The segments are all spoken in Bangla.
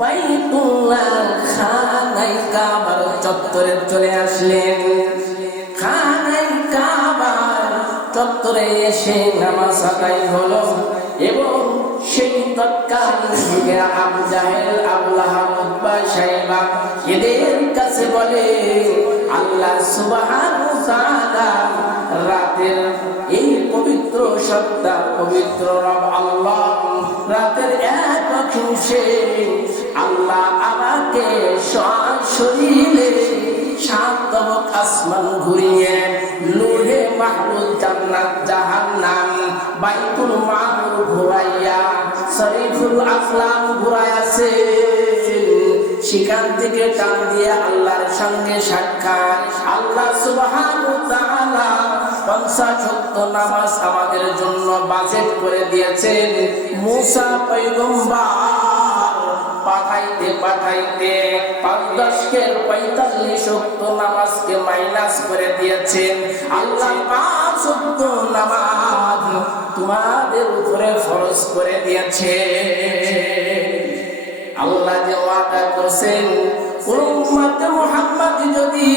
বাইতুল্লাহ খানায় কাবার চত্বরে চলে আসলেন। খানায় কাবার চত্বরে এসে নামাজ আদায় হলো এবং সেই তৎকালীন যুগে আবু জাহেল, আবু লাহাব, উতবা, শাইবা এদের কাছে বলে আল্লাহ সুবহানাহু ওয়া তাআলা রাতের এই পবিত্র সত্তা, পবিত্র রব আল্লাহ রাতের এক অংশে আল্লাহ আমাকে সশরীরে সাত তবক আসমান ঘুরিয়ে লোহে মাহফুজ, জান্নাত, জাহান্নাম, বাইতুল মামুর ঘুরাইয়া শরীফুল আকলাম ঘুরাইয়াছে। সেখান থেকে টান দিয়ে আল্লাহর সঙ্গে সাক্ষাৎ। আল্লাহ সুবহানাহু ওয়া তাআলা 50 ওয়াক্ত নামাজ আমাদের জন্য বাজেট করে দিয়েছেন। মুসা পয়গম্বর পাঠাইতে পাঠাইতে 5-10 45 ওয়াক্ত নামাজকে মাইনাস করে দিয়েছেন। আল্লাহ 5 ওয়াক্ত নামাজ তোমাদের উপরে ফরজ করে দিয়েছে। আল্লাহ যে ওয়াদা করেছেন উম্মত মুহাম্মদ যদি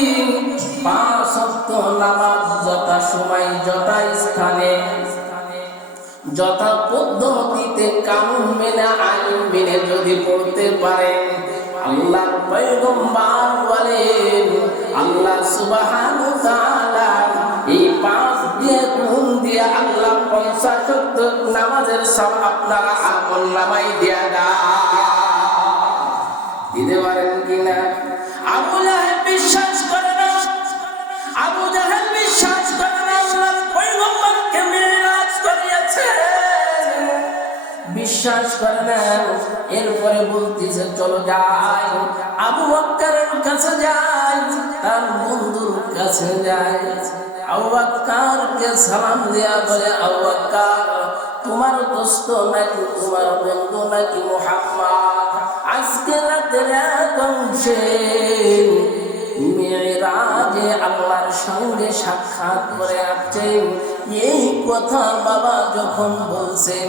5 ওয়াক্ত নামাজ যথা সময়, যথা স্থানে, যথা পদ্ধতিতে কানুন মেনে, আইন মেনে যদি পড়তে পারে, আল্লাহর পয়গম্বর বলেন আল্লাহ সুবহানাহু ওয়া তাআলা এই 5 দিয়ে গুণ দিয়ে আল্লাহ 50 ওয়াক্ত নামাজের সব আপনারা আমল নামায় দিয়া দিতে পারেন কিনা? আবু লাহাব বিশ্বাস করে না, আবু জাহেল বিশ্বাস করে না আল্লাহর পয়গম্বরকে মিরাজ করিয়েছে, বিশ্বাস করে না। এরপরে বলতেছে চলো যাই, আবু বকরের কাছে যাই, তার বন্ধুর কাছে যাই। আবু বকরকে সালাম দেয়া বলে আবু বকর তোমার দোস্ত নাকি তোমার বন্ধু নাকি মুহাম্মদ আজকে রাতের এক অংশে মেরাজে আল্লাহর সঙ্গে সাক্ষাৎ করে আসছেন। এই কথা বাবা যখন বলছেন,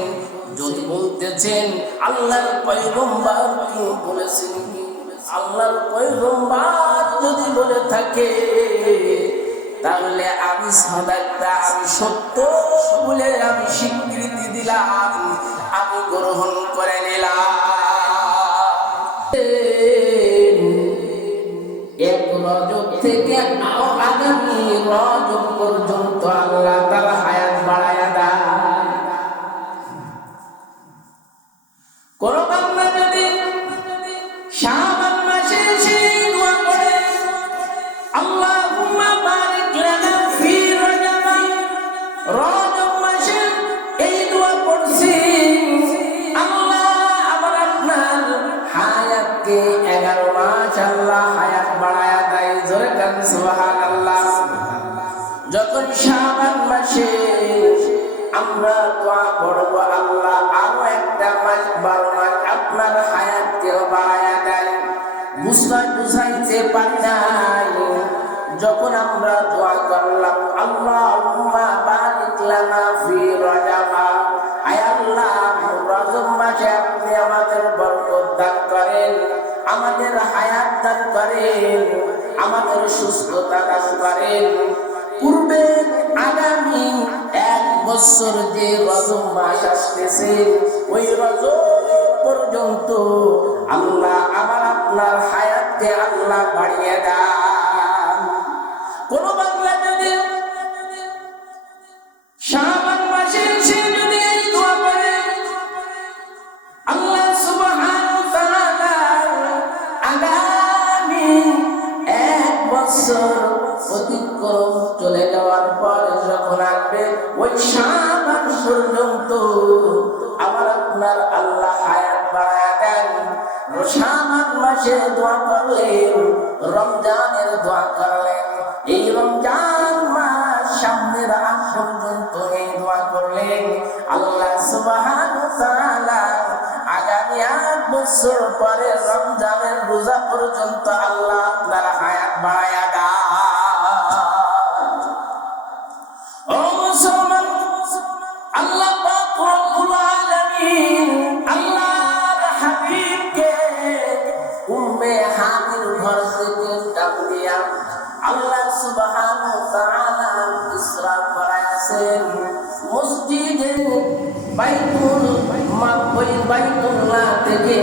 যদি বলতেছেন আল্লাহর পয়গম্বর কি বলেছেন, আল্লাহর পয়গম্বর যদি বলে থাকে তাহলে আমি সাদাকতা, আমি সত্য বলে আমি স্বীকৃতি দিলাম, আমি গ্রহণ করে নিলাম। এক রজব থেকে আগামী রজব পর্যন্ত আল্লাহ তাআলা হায়াত বাড়ায়া দেয়। কোন বান্দা যদি শাবান মাসে এসে দোয়া করে আল্লাহুম্মা বারিক লানা ফি রজব, রজব মাসে এই দোয়া পড়ছি আল্লাহ আমার আপনার হায়াতকে 11 মাস আল্লাহ হায়াত বাড়ায়া দেয়। জোরে কান সুবহানাল্লাহ। যখন শাবান মাসে আমরা দোয়া করব আল্লাহ আরো একটা মাস 12 মাস আপনার হায়াতকে বাড়ায়া দেয়, বুঝাইতে পারি নাই। যখন আমরা দোয়া করলাম আল্লাহুম্মা বারিক লানা ফি রজব, আয় আল্লাহ রজব মাসে আপনি আমাদের বরকত দান করেন, আমাদের হায়াত দান করেন, আমাদের সুস্থতা দান করেন। পূর্বে আগামী 1 বছর যে রজব মাস আসতেছে ওই রজব পর্যন্ত আল্লাহ আমার আপনার হায়াতকে আল্লাহ বাড়িয়ে দেন। কোন বান্দা যদি শাবান মাসে এসে যদি এই দোয়া করে আল্লাহ সুবহানাহু ওয়া তাআলা আগামী 1 বছর অতিক্রম চলে যাওয়ার পর যখন আসবে ওই শাবান পর্যন্ত আমার আপনার আল্লাহ হায়াত বাড়ায়া দেন। শাবান মাসে দোয়া করলেন, রমজানের দোয়া করলেন, এই রমজান মাস সামনের আগ পর্যন্ত এই দোয়া করলেন, আল্লাহ সুবহানাহু ওয়া তাআলা আগামী 1 বছর পরে রমজানের রোজা পর্যন্ত আল্লাহ আপনার হায়াত বাড়ায়া দেন। ও মুসলমান, আল্লাহ পাক রব্বুল আলামিন আল্লাহর হাবিবকে আছেন মসজিদে বাইতুল্লাহ থেকে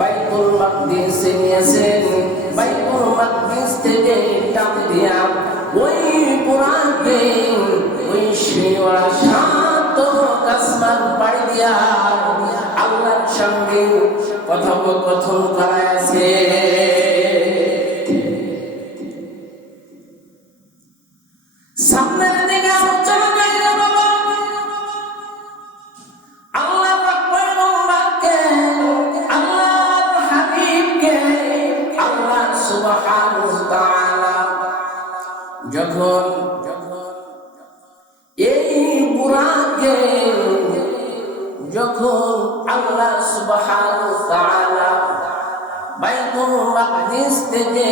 বাইতুল মাকদিসে নিয়েছেন, বাইতুল মাকদিস থেকে টান দিয়া ওই পুরাকে ওই শিওয়া শান্ত আসমান পাড়ি দিয়া আল্লাহর সঙ্গে কথোপকথন করাইছে। সামনের দিকে আলোচনা যায় না বাবা, আল্লাহ পয়গম্বরকে, আল্লাহর হাবিবকে আল্লাহ সুবহানাহু ওয়া তাআলা যখন এই বুরাকে যখন আল্লাহ সুবহানাহু ওয়া তাআলা বাইতুল মাকদিস থেকে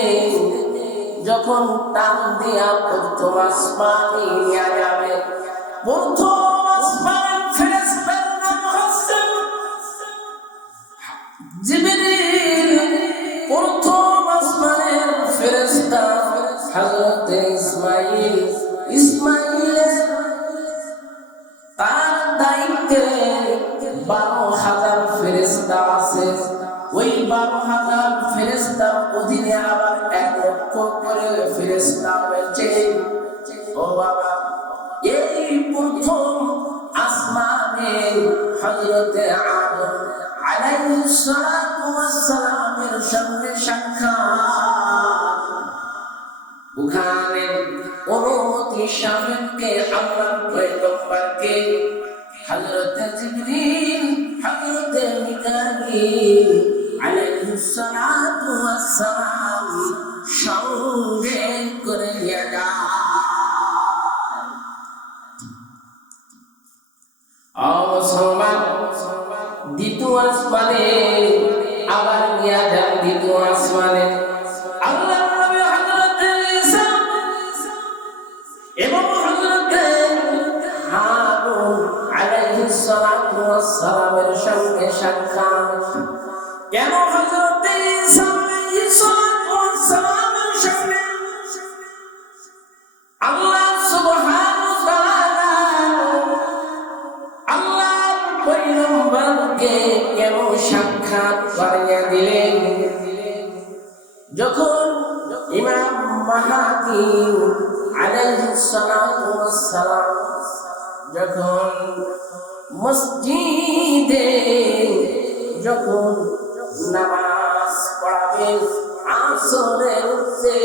যখন টান দিয়া প্রথম আসমানে নিয়ে যাবে, প্রথম আসমান ফেরেশতার নাম হচ্ছে জিবরিল, প্রথম আসমানের ফেরেশতা হযরত ইসমাঈল, ইসমাঈলের তার দায়িত্বে 12,000 ফেরেশতা আছে। ওই 12,000 ফেরেশতার অধীনে আবার 1 লক্ষ করে ফেরেশতা হয়েছে। ও বাবা, এই প্রথম আসমানে হযরতে আদম আলাইহিস সালাতু ওয়াস সালামের সঙ্গে সাক্ষাৎ, ওখানে অনুমতি সাহেবকে আল্লাহর পয়গম্বরকে হযরতে জিবরিল, হযরতে মিকাঈল আলাইহিস সালাতু ওয়াস সালাম সঙ্গে করে নিয়ে যায়। মুসলমান দ্বিতীয় আসমানে আবার নিয়ে যান, দ্বিতীয় আসমানে আল্লাহ নবী হযরতে ঈসা এবং হযরতে হারুন আলাইহিস সালাতু ওয়াস সালামের সঙ্গে সাক্ষাৎ। কেন হযরতে ঈসা আলাইহিস সালাতু ওয়াস সালামের সঙ্গে আল্লাহ সুবহানাহু ওয়া তাআলা আল্লাহর পয়গম্বরকে কেন সাক্ষাৎ করিয়ে দিলেন? যখন ইমাম মাহদী আলাইহিস সালাতু ওয়াস সালাম যখন মসজিদে যখন নামাজ পড়াবেন আসরের উঠতে,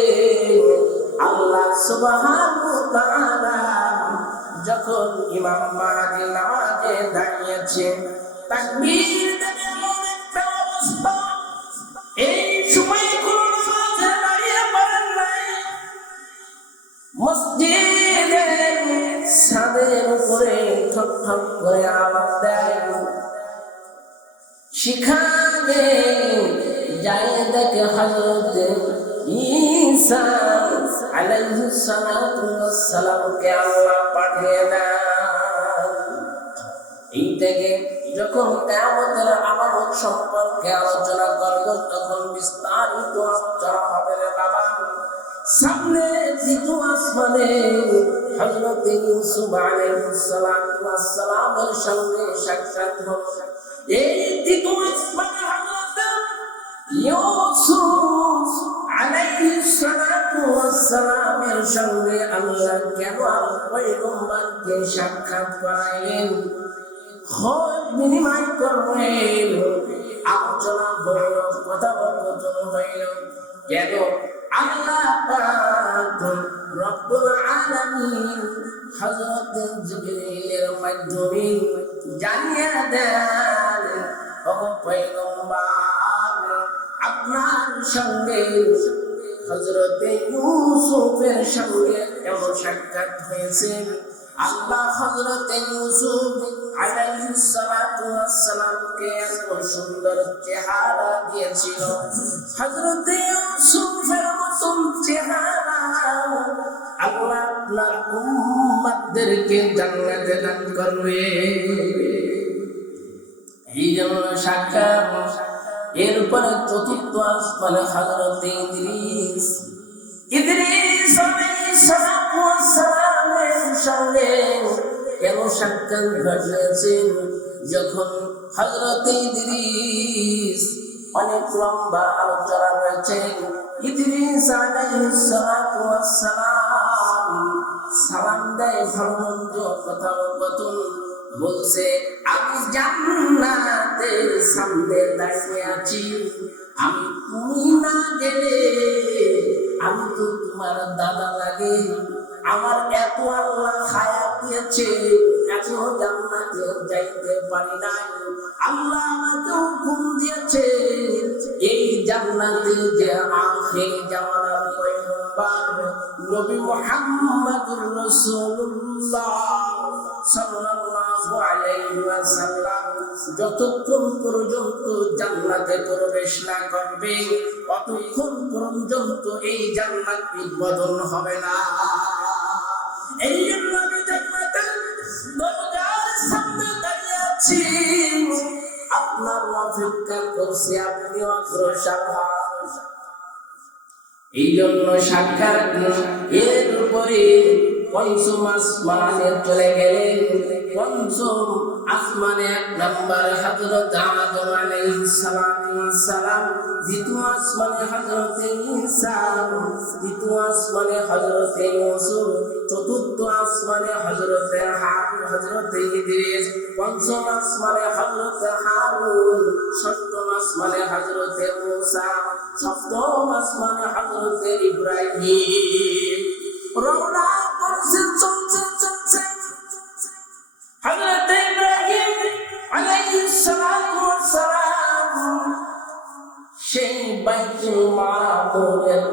আল্লাহ সুবহানাহু ওয়া তাআলা যখন ইমাম মাহদী নামাজে দাঁড়িয়েছেন, তাকবীর দেবে এমন একটা অবস্থা, এই সময় কোন নামাজে দাঁড়িয়ে পড়েন নাই। মসজিদের ছাদের উপরে ঠক ঠক করে আওয়াজ দেয়, সেখানে যাই দেখে হযরতে ঈসা আলাইহিস সালাতু ওয়াস সালামকে আল্লাহ পাঠিয়ে দেন। এই থেকে যখন কিয়ামতের আমানত সম্পর্কে আলোচনা করব, তখন বিস্তারিত আলোচনা হবে রে বাবা। সামনে দ্বিতীয় আসমানে হযরতে ইউসুফ আলাইহিস সালাতু ওয়াস সালামের সঙ্গে সাক্ষাৎ হবে। এই দ্বিতীয় আসমানে হযরতে ইউসুফ আলাইহিস সালাতু ওয়াস সালামের সঙ্গে আল্লাহ কেন পয়গম্বরকে সাক্ষাৎ করাইলেন, খোঁজ বিনিময় করলেন, আলোচনা হইল, কথোপকথন হইল। কেন আল্লাহ পাক রব্বুল আলামিন হযরত জিবরিলের মাধ্যমে জানিয়ে দেন, ও পয়গম্বর, আপনার সঙ্গে হযরতে ইউসুফের সঙ্গে কেমন সাক্ষাৎ হয়েছে। আল্লাহ হযরতে ইউসুফ আলাইহিস সালাতু ওয়াস সালামকে এত সুন্দর চেহারা দিয়েছিল, হযরতে ইউসুফের মতন চেহারা আল্লাহ আপনার উম্মতদেরকে জান্নাতে দান করবে। এই জন্য সাক্ষাৎ। এরপরে চতুর্থ আসমানে হযরতে ইদ্রিস আলাইহিস সালামের সঙ্গে কেন সাক্ষাৎ ঘটিয়েছেন? যখন হযরত ইদ্রিস, অনেক লম্বা আলোচনা রয়েছে, ইদ্রিস আলাইহিস সালাতু ওয়াস সালাম সালাম দেয়, ভালো-মন্দ কথোপকথন বলছে, আমি জান্নাতের সামনে দাঁড়িয়ে আছি, তুমি না গেলে আমি তো তোমার দাদা লাগে, আমার এত আল্লাহ হায়াত দিয়েছে, এখনো জান্নাতে যাইতে পারি নাই, আল্লাহ আমাকে হুকুম দিয়েছে এই জান্নাতে যে আখির জামানার পয়গম্বর নবী মুহাম্মদুর রাসূলুল্লাহ সাল্লাল্লাহু আলাইহি ওয়াসাল্লাম যতক্ষণ পর্যন্ত জান্নাতে প্রবেশ না করবে ততক্ষণ পর্যন্ত এই জান্নাত উদ্বোধন হবে না। এই জন্য আমি জান্নাতের দরজার সামনে দাঁড়িয়ে আছি, আপনার অপেক্ষা করছি, আপনি অগ্রসর হন। এই জন্য সাক্ষাৎ এরপরে পঞ্চম আসমানে চলে গেলেন। পঞ্চম আসমানে এক নম্বর হযরত আদম আলাইহিস সালাম, দ্বিতীয় আসমানে হযরত ঈসা, তৃতীয় আসমানে হযরত ইউসুফ, চতুর্থ আসমানে হযরত ইদ্রিস, পঞ্চম আসমানে হযরত হারুন, ষষ্ঠম আসমানে হযরত মূসা, সপ্তম আসমানে হযরত ইব্রাহিম। রওনা করছে, চলছে হযরত ইব্রাহিম আলাইহিস সালাতু ওয়াস সালাম সেই বাইতুল মামুরের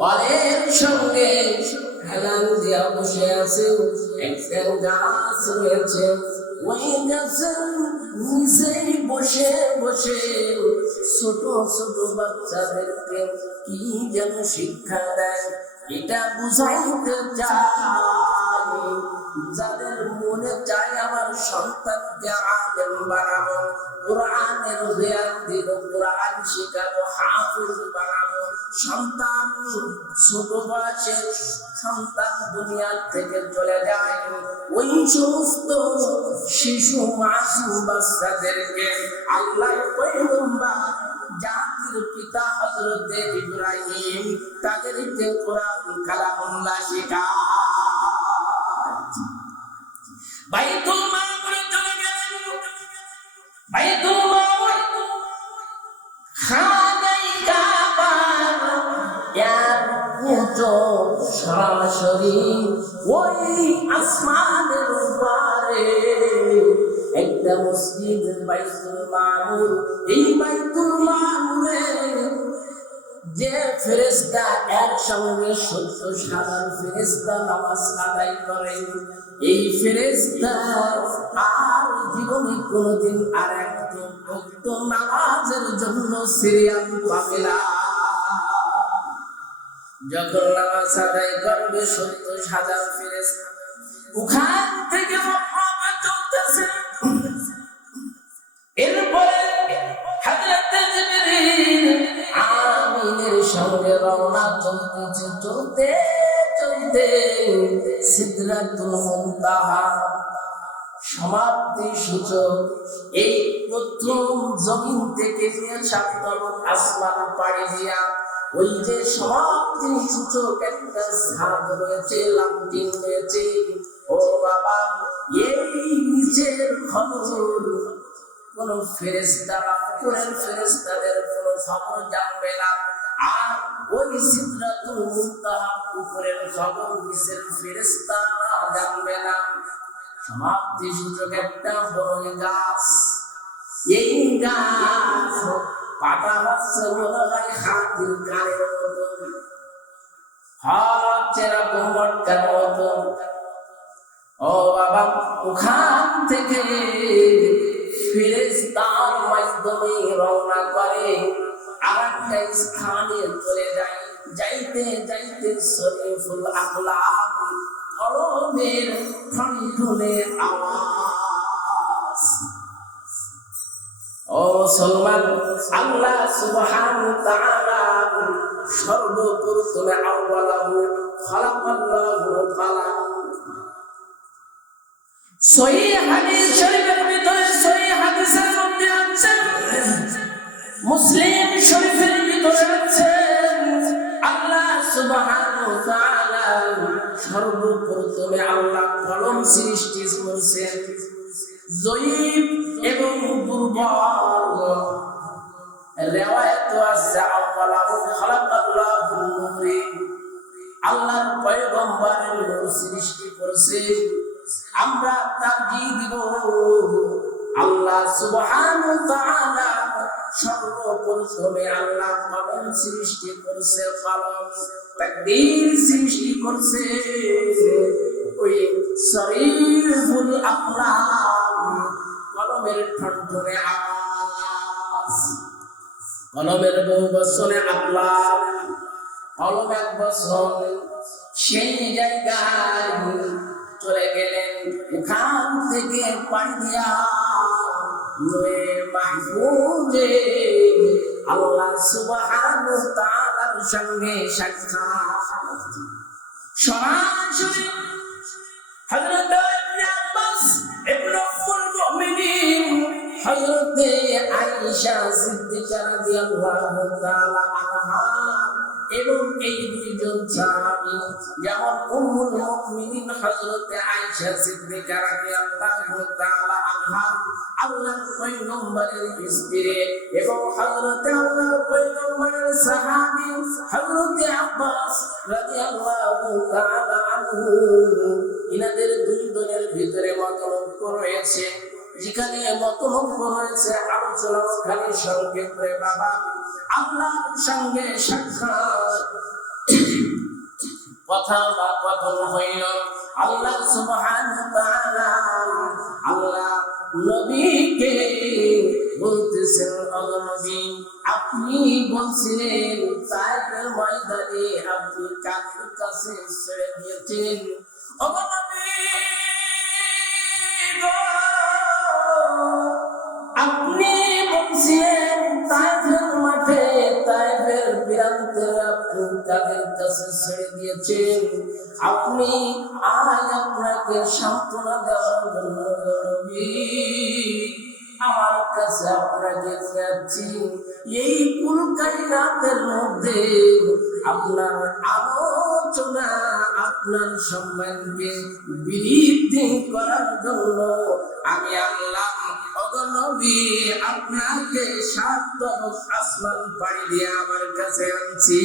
ওয়ালের সঙ্গে হেলান দিয়া বসে আছে। একটা গাছ রয়েছে, ওই গাছের নিচেই বসে বসে ছোট ছোট বাচ্চাদেরকে কি যেন শিক্ষা দেয়, এটা বুঝাইতে চায়। যাদের মনে চায় আমার সন্তানকে আলেম বানাবো, কোরআনের জ্ঞান দিব, কোরআন শিখাবো, হাফেজ বানাবো, সন্তান ছোট বয়সে সন্তান দুনিয়া থেকে চলে যায়, ওই সমস্ত শিশু মাসুম বাচ্চাদেরকে আল্লাহ পয়গম্বর জাতির পিতা হযরত ইব্রাহিম তাদেরকে কোরআন কালামুল্লাহ শিখায়। বাইতুল মামুরে চলে গেলেন। বাইতুল মামুর খানায় কাবার এর উঁচু সরাসরি ওই আসমানের উপরে একটা মসজিদ বাইতুল মামুর। এই বাইতুল মামুরে যে ফেরেশতা একসঙ্গে 70,000 ফেরেশতা নামাজ আদায় করেন, এই ফেরেশতা আর জীবনে কোনোদিন আর একটু ভক্ত নামাজের জন্য সিরিয়াল পাবে না। যখন নামাজ আদায় করবে 70,000 ফেরেশতা ওখান থেকে চলতেছে। এরপরে হযরত জিবরিল আমিনের সঙ্গে রওনা চলতেছে, চলতে চলতে সিদরাতুল মুনতাহা সমাপ্তি সূচক এই প্রথম জমিন থেকে নিয়ে 7 আসমান পাড়ি দিয়া ওই যে সমাপ্তি সূচক একটা ছাদ রয়েছে, লামটিন রয়েছে। ও বাবা, এই নিচের খবর কোন ফেরেশতারা উপরের ফেরেশতাদের কোন খবর জানবে না, আর ওই সিদরাতুল মুনতাহা উপরের খবর নিচের ফেরেশতারা জানবে না। সমাপ্তি সূচক একটা বড় গাছ, এই গাছ পাতা হচ্ছে মনে হয় হাতির কানের মতো, হচ্ছে এরকম বটকার মতো। ও বাবা, ওখান থেকে ফেরেশতার মাধ্যমে রওনা করে আরেকটা স্থানে চলে যায়। যাইতে যাইতে শরীফুল আকলাম কলমের ঠনঠনে আওয়াজ। ও মুসলমান, আল্লাহ সুবহানাহু ওয়া তাআলা সর্বপ্রথমে আওয়ালাহু খালাকাল্লাহু কালাম, সহিহ হাদিস শরীফের ভিতরে সহিহ হাদিসের মধ্যে আছে, মুসলিম শরীফের ভিতরে আছে, আল্লাহ সুবহানাহু ওয়া তাআলা সর্বপ্রথমে আল্লাহ কলম সৃষ্টি করেছেন জয়ীব এবং দুর্বল। রিওয়ায়াত আছে আওয়ালাহু খালাকাল্লাহু নূরে, আল্লাহর পয়গম্বরের নূর সৃষ্টি করেছেন। আমরা তাকবীর দিব, আল্লাহ সুবহানাহু ওয়া তাআলা সর্বপ্রথমে আল্লাহ কলম সৃষ্টি করেছে, কলম তাকবীর সৃষ্টি করেছে। ওই শরীফুল আকলাম কলমের ঠনঠনে আওয়াজ, কলমের বহু বচনে আকলাম, কলম এক বচন। সেই জায়গায় চলে গেলেন, এখান থেকে পাড়ি দিয়া লয়ে মাহফুজে আল্লাহ সুবহানাহু ওয়া তাআলার সঙ্গে সাক্ষাৎ। সরাসরি হযরত ইবনে আব্বাস ইবনে উম্মুল মুমিনিন হযরত আয়েশা সিদ্দিকা রাদিয়াল্লাহু তাআলা আনহা এবং এই দুইজন সাহাবী, যেমন উম্মুল মুমিনিন হযরত আয়েশা সিদ্দিকা রাদিয়াল্লাহু তাআলা আনহা আল্লাহর পয়গম্বরের স্ত্রী, এবং হযরত আল্লাহর পয়গম্বরের সাহাবী হযরত আব্বাস রাদিয়াল্লাহু তাআলা আনহু, ইনাদের দুইজনের ভিতরে মতলব রয়েছে। যেখানে মতলব রয়েছে আলোচনা খালি সংক্ষেপ করে বাবা আল্লাহর সঙ্গে সাক্ষাৎ, কথা বা কথন হইল। আল্লাহ সুবহানাহু ওয়া তাআলা আল্লাহ নবীকে বলতেছেন, ও নবী আপনি বলছিলেন তায়েফের ময়দানে আপনি কাদের কাছে ছেড়ে দিয়েছেন। ও নবী আপনি বলছিলেন তায়েফের মাঠে, তায়েফের প্রান্তে আপনি কাদের কাছে ছেড়ে দিয়েছেন। আপনি আজ আপনাকে সান্ত্বনা দেওয়ার জন্য নবী আমার কাছে আপনাকে চাচ্ছি, এই কুলকাই রাতের মধ্যে আপনার আলোচনা, আপনার সম্মানকে বৃদ্ধি করার জন্য আমি আল্লাহ নবী আপনাকে 7 আসমান পাড়ি দিয়ে আমার কাছে আনছি।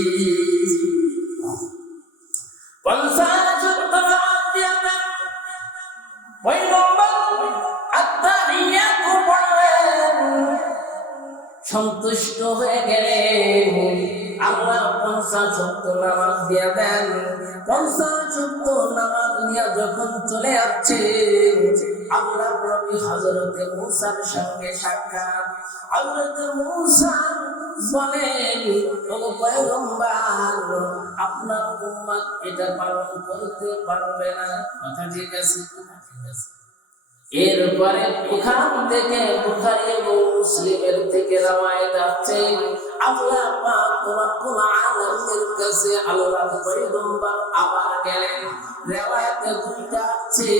সন্তুষ্ট হয়ে গেলেন, আল্লাহ 50 নামাজ দিয়ে দেন। 50 নামাজ নিয়ে যখন চলে যাচ্ছে, আল্লাহ নবী হযরতে মূসার সঙ্গে সাক্ষাৎ। হযরতে মূসা বলেন, ও পয়গম্বর আপনার উম্মত এটা পালন করতে পারবে না। কথা ঠিক আছে। এরপরে ওখান থেকে বুখারী এবং মুসলিমের থেকে রওয়ায়াত আছে, আল্লাহ পাক রব্বুল আলামিনের কাছে আল্লাহর পয়গম্বর আবার গেলেন। রিওয়ায়াতে দুইটা আছে,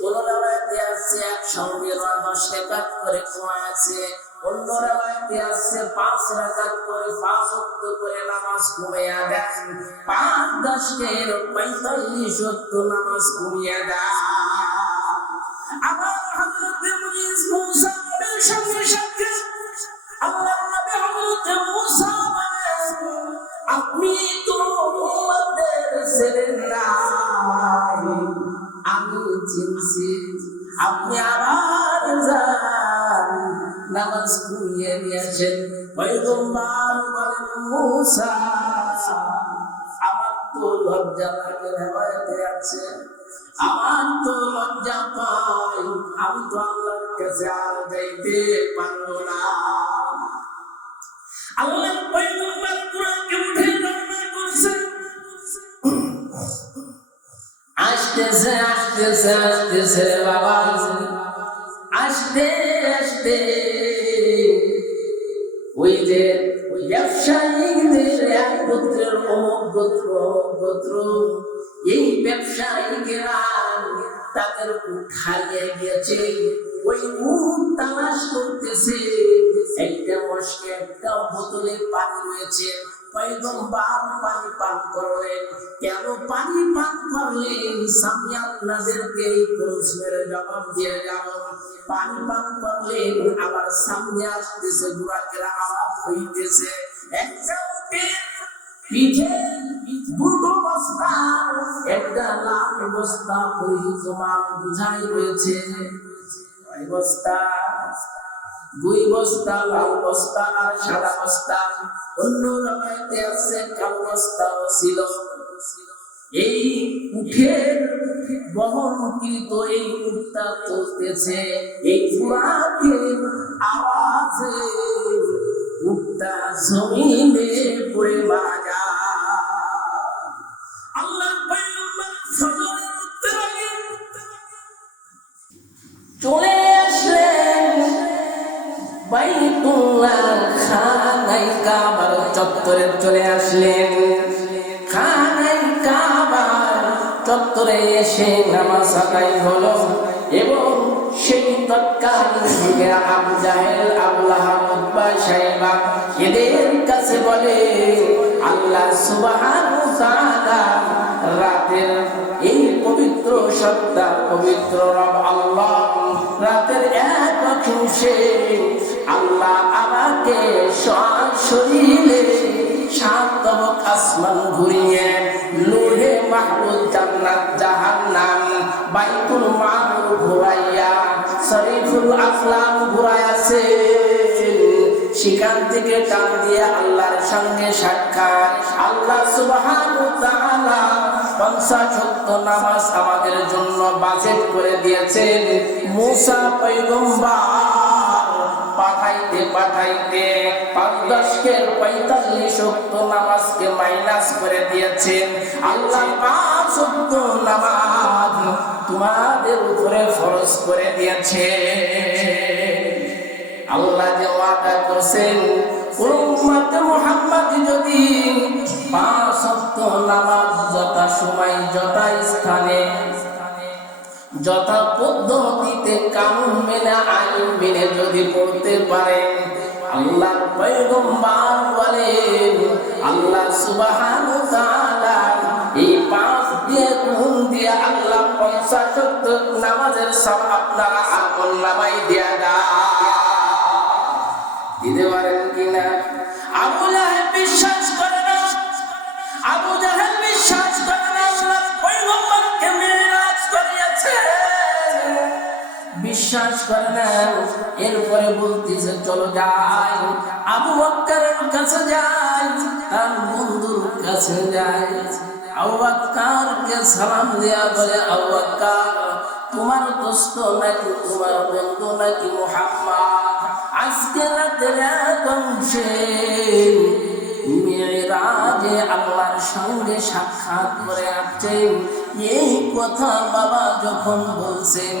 কোন রিওয়ায়াতে আছে একসঙ্গে 10 রাকাত করে সময় আছে, অন্য রিওয়ায়াতে আছে 5 রাকাত করে 5 ওয়াক্ত করে নামাজ পড়িয়া দেন। 5 10 এর 45 ওয়াক্ত নামাজ পড়িয়া দেন। আবার হযরত মূসা নবীর সঙ্গে সাক্ষাৎ। আল্লাহ নবী হযরত মূসা বলেন, আপনি তো উম্মতের ছিলেন না, আমি চিনছি। আপনি আবার যান নামাজ পড়িয়ে নিয়ে আসেন। পয়গম্বর বলেন, মূসা আমার তো লজ্জা লাগে। রিওয়ায়াতে আছে আমার তো লজ্জা পাই, আমি তো আল্লাহর কাছে আর যাইতে পারবো না। আল্লাহ পয়গম্বর কুরআনকে উঠে রওনা করেছেন। আসতেছে আসতেছে আসতেছে বাবা, আসতে আসতে ওই যে ব্যবসায়ীদের এক গোত্রের অমুক গোত্র, এই ব্যবসায়ীরা তাদের উট হারিয়ে গিয়েছে। ওই উট তালাশ করতেছে, একটা মশকে একটা বোতলে পানি রয়েছে। পয়গম্বর পানি পান করলেন। কেন পানি পান করলেন? সামনে আপনাদেরকে এই প্রশ্নের জবাব দিয়ে যাব। পানি পান করলেন, আবার সামনে আসতেছে বুরাকের আওয়াজ হইতেছে। একটা উটের পিঠে দুটো বস্তা, একটা লাল বস্তা পরিহিত মাল বুঝাই রয়েছে। কয় বস্তা? 2 বস্তা লাল বস্তা আর সাদা বস্তা। অন্য রামায়তে আছে কালো বস্তাও ছিল। এই উটের বহনকৃত এই উটটা চলতেছে, এই বুরাকের আওয়াজে উটটা জমিনে পড়ে মারা যায়। আল্লাহর পয়গম্বর ফজরের উঠতে আগে চলে আসলেন বাইতুল্লাহ খানায় কাবার চত্বরে চলে আসলেন। খানায় কাবার চত্বরে এসে নামাজ আদায় হলো এবং সেই তৎকালীন যুগে আবু জাহেল, আবু লাহাব, উতবা, শাইবা এদের কাছে বলে আল্লাহ সুবহানাহু ওয়া তাআলা রাতের এই পবিত্র সত্তা, পবিত্র রব আল্লাহ রাতের এক অংশে আল্লাহ আমাকে শরীরে 7 তবক আসমান ঘুরিয়ে লোহে মাহফুজ, জান্নাত, জাহান্নাম, বাইতুল মামুর ঘুরাইয়া শরীফুল আকলাম ঘুরাইয়াছে। সেখান থেকে টান দিয়ে আল্লাহর সঙ্গে সাক্ষাৎ। আল্লাহ সুবহানাহু ওয়া তাআলা 50 ওয়াক্ত নামাজ আমাদের জন্য বাজেট করে দিয়েছেন। মুসা পয়গম্বর পাঠাইতে পাঠাইতে 5-10 45 ওয়াক্ত নামাজকে মাইনাস করে দিয়েছেন। আল্লাহ 5 ওয়াক্ত নামাজ তোমাদের উপরে ফরজ করে দিয়েছে। আল্লাহ যে ওয়াদা করেছেন উম্মত মুহাম্মদ যদি 5 ওয়াক্ত নামাজ যথা সময়, যথা স্থানে, যথা পদ্ধতিতে, কানুন মেনে, আইন মেনে যদি পড়তে পারেন, আল্লাহ পয়গম্বর বলেন আল্লাহ সুবহানাহু ওয়া তাআলা এই 5 দিয়ে গুণ দিয়ে আল্লাহ 50 ওয়াক্ত নামাজের সব আপনারা আমলনামায় দিয়ে দিতে পারেন কিনা? আবু লাহাব বিশ্বাস করে না, আবু জাহেল বিশ্বাস করে না আল্লাহ পয়গম্বরকে মিরাজ করিয়েছে, বিশ্বাস করে না। এরপরে বলতেছে চলো যাই, আবু বকরের কাছে যাই, তার বন্ধুর কাছে যাই। আবু বকরকে সালাম দেয়া বলে আবু বকর তোমার দোস্ত নাকি তোমার বন্ধু নাকি মুহাম্মদ আজকে রাতের এক অংশে মিরাজে আল্লাহর সঙ্গে সাক্ষাৎ করে আসছেন। এই কথা বাবা যখন বলছেন,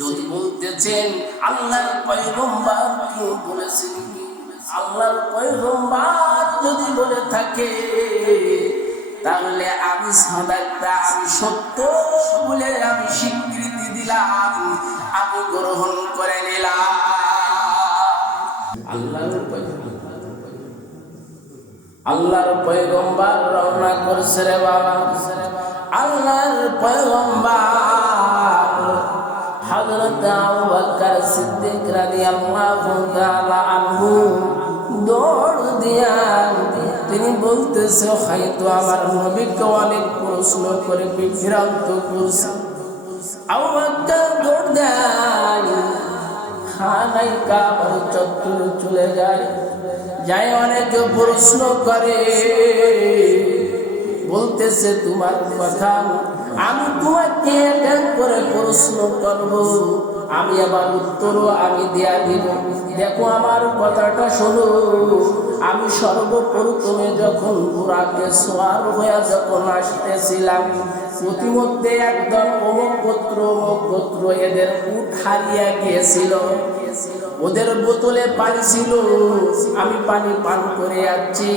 যদি বলতেছেন আল্লাহর পয়গম্বর কি বলেছেন, আল্লাহর পয়গম্বর যদি বলে থাকে তাহলে আমি সাদাকতা, আমি সত্য বলে আমি স্বীকৃতি দিলাম, আমি গ্রহণ করে নিলাম। আল্লাহর পয়গম্বর রওনা করছে রে বাবা। আল্লাহর পয়গম্বর হযরত আবু বকর সিদ্দিক রাদিয়াল্লাহু তাআলা আনহু দৌড় দিয়া তিনি বলতেছে হয়তো আমার নবীকে অনেক প্রশ্ন করে বিভ্রান্ত করছে। আবু বকর দৌড় দেয়, খানায় কাবার চত্বরে চলে যায়, যাই অনেকে প্রশ্ন করে, বলতেছে তোমার কথা আমি তোমাকে এক করে প্রশ্ন করব, আমি আবার উত্তরও আমি দেয়া দিব। দেখো আমার কথাটা শোনো, আমি সর্বপ্রথমে যখন বুরাকে সওয়ার হয়ে যখন আসতেছিলাম, প্রতিমধ্যে একদল অমুক গোত্র এদের উট হারিয়ে গিয়েছিল, ওদের বোতলে পানি ছিল, আমি পানি পান করে যাচ্ছি,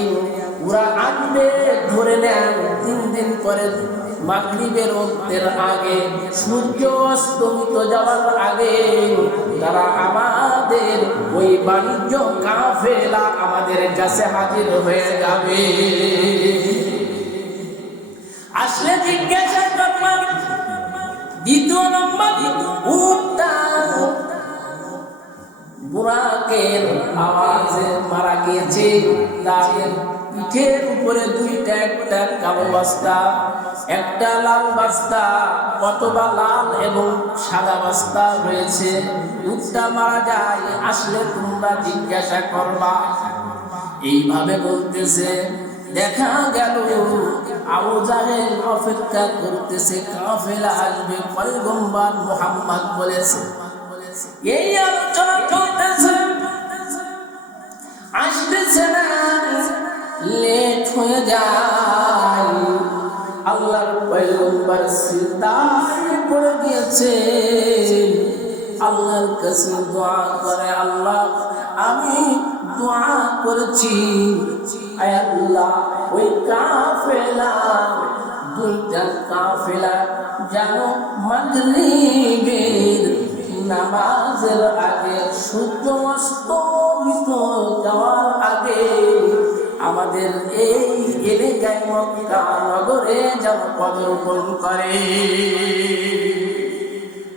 ওরা আসবে ধরে নেন, 3 দিন পরে মাগরিবের অন্তের আগে, সূর্য অস্তমিত যাওয়ার আগে তারা আমাদের ওই বাণিজ্য কাফেলা আমাদের কাছে হাজির হয়ে যাবে। আসলে জিজ্ঞাসা করলাম, দ্বিতীয় নম্বর উটটা বুরাকের আওয়াজে মারা গিয়েছে, তাদের পিঠের উপরে দুইটা, একটা কালো বস্তা, একটা লাল বস্তা, অথবা লাল এবং সাদা বস্তা রয়েছে। উটটা মারা যায়, আসলে তোমরা জিজ্ঞাসা করবা। এইভাবে বলতেছে। দেখা গেল আবু জাহেল অপেক্ষা করতেছে, কাফেলা আসবে, পয়গম্বর মুহাম্মদ বলেছে। এই আলোচনা চলতেছে, আসতেছে না, লেট হয়ে যায়। আল্লাহর পয়গম্বর সিজদায় পড়ে গিয়েছে, আল্লাহর কাছে দোয়া করে, আল্লাহ আমি দোয়া করেছি, আয় আল্লাহ ওই কাফেলা, দুইটা কাফেলা যেন মাগরিবের নামাজের আগে, সূর্য অস্তমিত যাওয়ার আগে আমাদের এই এলাকায় মক্কা নগরে যেন পদার্পণ করে।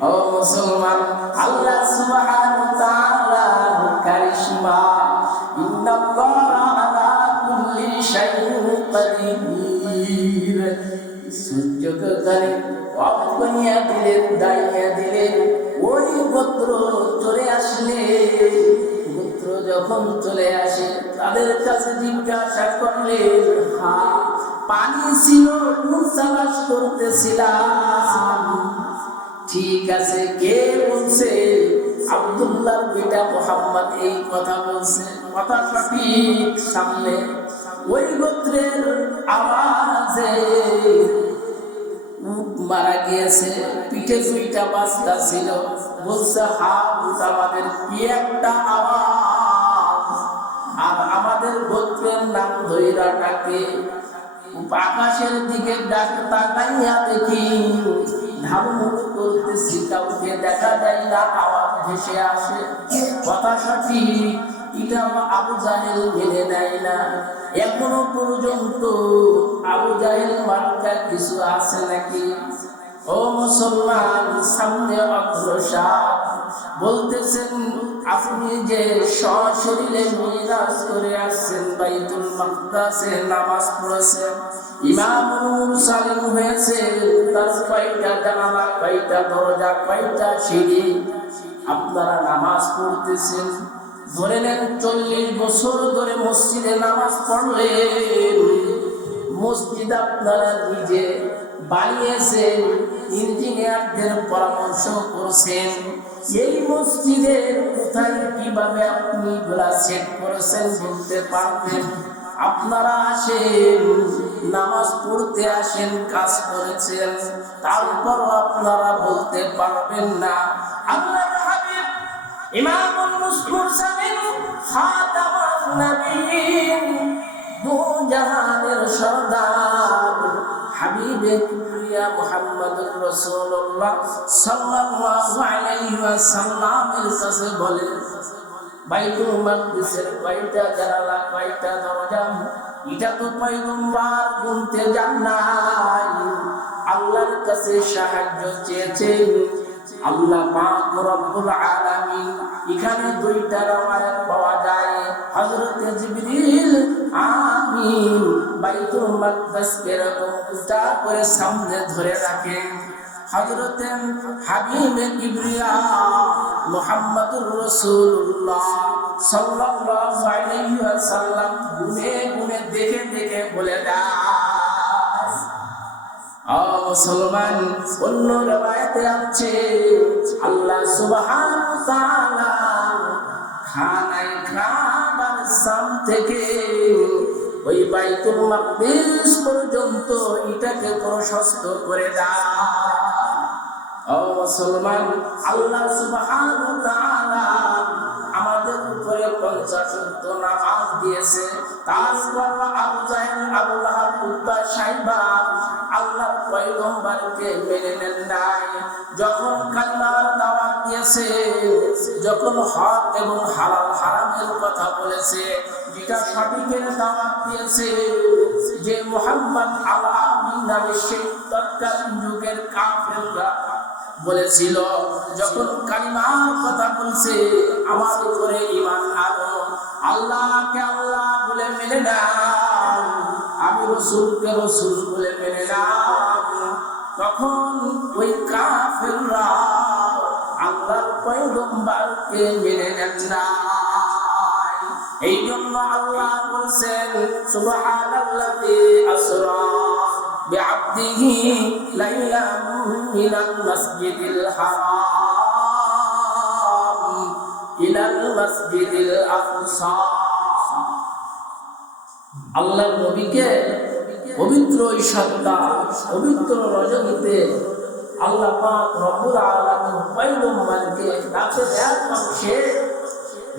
ও মুসলমান, আল্লাহ সুবহানাহু ওয়া তাআলার কারিশমা, ইন্নাল্লাহা আলা কুল্লি শাইইন কাদির। সূর্যকে তারে অপনিয়া দিলেন, দাইয়া দিলেন, ওই গোত্র চলে আসলে, গোত্র যখন চলে আসে তাদের কাছে জিজ্ঞাসা করলেন, হ্যাঁ পানি ছিল, মুসাফাস করতেছিলাম, ঠিক আছে, কে বলছে? আব্দুল্লাহর বেটা মুহাম্মদ এই কথা বলছে, কথা সঠিক। সামনে ওই গোত্রের আওয়াজে উট মারা গিয়েছে, পিঠে দুইটা বাস্তা ছিল, বলছে হ্যাঁ আমাদের কি একটা আওয়াজ, আর আমাদের গোত্রের নাম ধইরা ডাকে। আকাশের দিকে ডাকে, তাকাইয়া দেখি ধামুক করতেছি, কাউকে দেখা যায় না, আওয়াজ ভেসে আসে, কথা সঠিক। এটা আবু জাহেল মেনে নেয় না। এখনো পর্যন্ত আবু জাহেল মার্কা কিছু আছে নাকি? ও মুসলমান, সামনে অগ্রসর বলতেছেন, আপনি যে সশরীরে মিরাজ করে আসছেন, বাইতুল মাকদাসে নামাজ পড়েছেন, ইমামুল মুরসালিন হয়েছে, তার কয়টা জানালা, কয়টা দরজা, কয়টা সিঁড়ি, আপনারা নামাজ পড়তেছেন। ধরে নেন 40 বছর ধরে মসজিদে নামাজ পড়লেন, মসজিদ আপনারা নিজে বানিয়েছেন, ইঞ্জিনিয়ারদের পরামর্শ করছেন, এই মসজিদের কোথায় কিভাবে আপনি এগুলা সেট করেছেন বলতে পারবেন? আপনারা আসেন, নামাজ পড়তে আসেন, কাজ করেছেন, তারপরও আপনারা বলতে পারবেন না। আল্লাহর হাবিব ইমামুল মুরসালিন, খাতামুন নবিয়্যিন, দু জাহানের সরদার হাবিবে কিবরিয়া মুহাম্মদুর রাসূলুল্লাহ সাল্লাল্লাহু আলাইহি ওয়াসাল্লামের কাছে বলে, বাইতুল মাকদিসের কয়টা জানালা, কয়টা দরজা, এটা তো পয়গম্বর গুনতে জান নাই। আল্লাহর কাছে সাহায্য চেয়েছেন, আল্লাহ পাক রব্বুল আলামিন। এখানে দুইটা রওয়ায়াত পাওয়া যায়, হযরত জিবরিল আমিন বাইতুল মাকদিসকে এরকম উল্টা করে সামনে ধরে রাখে, হযরত হাবিবে কিবরিয়া মুহাম্মদুর রাসূলুল্লাহ সাল্লাল্লাহু আলাইহি ওয়াসাল্লাম গুনে গুনে দেখে দেখে বলে দেয়। মুসলমান, অন্য রওয়ায়াতে আছে আল্লাহ সুবহানাহু ওয়া তাআলা খানায় কাবার সাম থেকে ওই বাইতুল মাকদিস পর্যন্ত এটাকে প্রশস্ত করে দেয়। মুসলমান, আল্লাহ সুবহানাহু ওয়া তাআলা আমার আমাদের উপরে 50 ওয়াক্ত নামাজ দিয়েছে। তারপর আবু জাহেল, আবু লাহাব, উতবা, সাইবা আল্লাহর পয়গম্বরকে মেনে নেন নাই। যখন কালিমার দাওয়াত দিয়েছে, যখন হক এবং হালাল হারামের কথা বলেছে, যেটা সঠিকের দাওয়াত দিয়েছে, যে মুহাম্মদ আল-আমিন নামে সেই তৎকালীন যুগের কাফেররা বলেছিল, যখন কালিমার কথা বলছে, আমার উপরে ঈমান আনো, আল্লাহকে আল্লাহ বলে মেনে নাও, আমি রাসূলকে রাসূল বলে মেনে নাও, তখন ওই কাফেররা আল্লাহর পয়গম্বরকে মেনে নেন না। এই জন্য আল্লাহ বলছেন, সুবহানাল্লাযী আসরা বিআবদিহি লাইলাম মিনাল মাসজিদিল হারাম ইলাল মাসজিদিল আকসা। আল্লাহর নবীকে পবিত্র ঈশাদা, পবিত্র রজনীতে আল্লাহ পাক রব্বুল আলামিন পয়গম্বরকে রাতের এক অংশে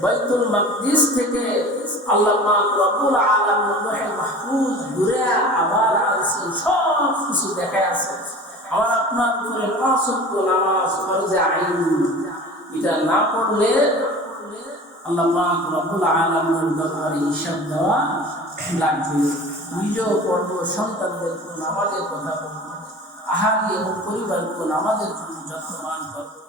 বাইতুল মাকদিস থেকে আল্লাহ পাক রব্বুল আলামিন লৌহে মাহফুজ দূরে আবার আনছেন। সব কিছু দেখায় আছে। আমার আপনার উপরে 5 ওয়াক্ত নামাজ ফরজে আইন, এটা না পড়লে আল্লাহ পাক রব্বুল আলামিনের দরবারে হিসাব দেওয়া লাগবে। নিজেও পড়বো, সন্তানদের নামাজের কথা বলবো, আহারি এবং পরিবারকে নামাজের জন্য যত্নবান করবো।